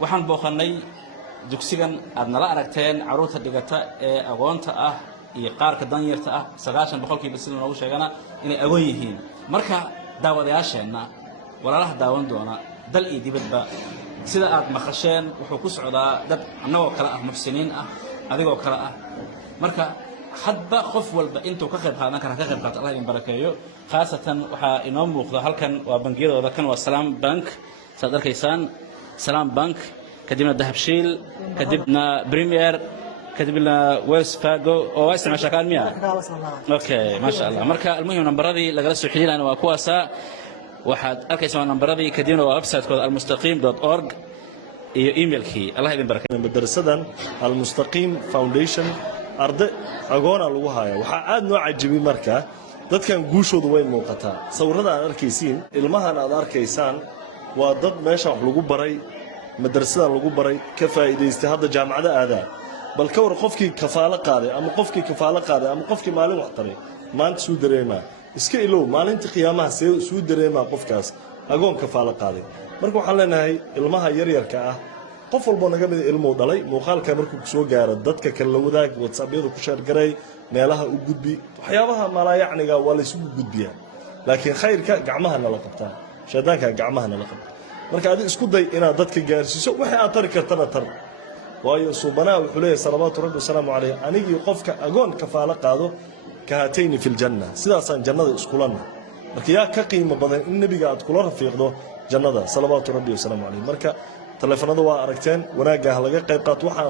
waxaan booqannay dugsigan aad nala aragteen carruurta dhigata ee agoonta ah iyo qaarka danyarta ah 90% sida noogu sheegana inay agoon yihiin marka daawadayaasheenna walaalaha daawan doona dal iyo dibadba sida aad maqasheen wuxuu ku socdaa dad annagoo kala ah muxsiniin ah adigoo kala ah marka hadba qof walba intuu ka qayb qaadan kara ka qayb qaata Allah idin barakeeyo khaasatan waxa inoo muuqda halkan waa bangiyadooda kan waa Salaam Bank saad arkaysaan Salaam Bank kadibna Dahabshiil kadibna Premier kadibna Wells Fargo oo ay isticmaashaa kaan miya okay ma sha Allah marka almuhim nambaradii lagala soo xiriirana waa kuwaasa waxaad arkaysaan nambaradii kadibna waa website-kooda almustaqim.org iyo emailkii Allah idin barakeeyo madrasadan almustaqim foundation arday agoona lagu haayo waxa aad noo cajibi marka dadkan guushoodu way muuqataa sawirada aad arkaysiin ilmahan aad arkaysaan waa dad meesha wax lagu baray madrasadan lagu baray ka faa'iideystay hadda jaamacada aadaa bal ka war qofkii kafaalo qaaday ama qofkii maalin wax taray maanta suu dareemaa iska ilow maalintii qiyaamaha suu dareemaa qofkaas agoon kafaalo qaaday marka waxaan leenahay ilmaha yaryarka ah qof walba naga mid ilmo dhalay muuqaalka markuu soo gaaro dadka kale la wadaag WhatsApp-yada ku share garay meelaha u gudbi waxyaabaha malaayacniga waa la isugu gudbiyaa laakiin khayrka gacmaha nala qabtaa shaydaanka gacmaha nala qabtaa marka aad isku day inaad dadka gaarsiiso waxa aad tari kartana tar waayo subanaa wuxuu leeyahay salawaatu rabbi salaamu alayhi anigii qofka agoon kafaalo qaado ka hatayni fil janna sidaasaan jannada iskulana marka yaa ka qiimo badan in nabiga aad kula rafiiqdo jannada salawaatu rabbi salaamu alayhi marka telefoonada waa aragteen wanaaga laga qayb qaato waxaan